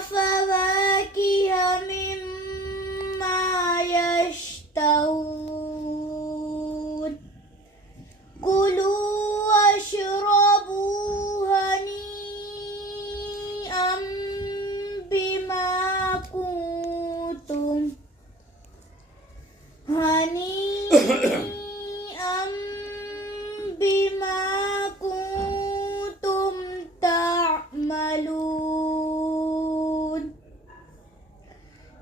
وفواكه مما يشتهون كلوا واشربوا هنيئا بما كنتم تعملون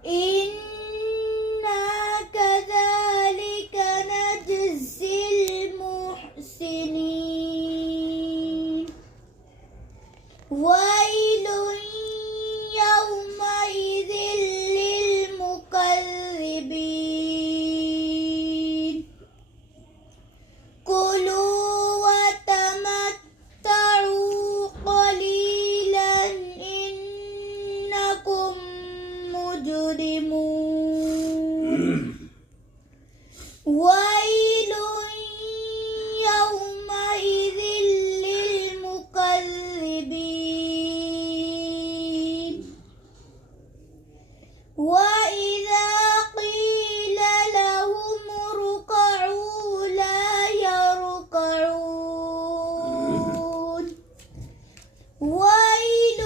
إنا كذلك نجزي المحسنين ويل يومئذ للمكذبين كلوا وتمتعوا قليلا إنكم مجرمون ويل يومئذ للمكذبين وإذا قيل لهم اركعوا لا يركعون ويل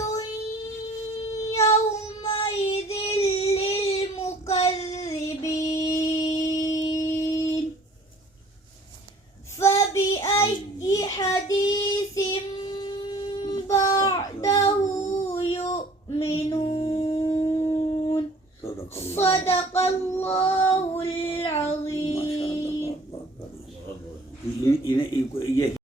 يومئذ للمكذبين فبأي حديث بعده يؤمنون صدق الله العظيم.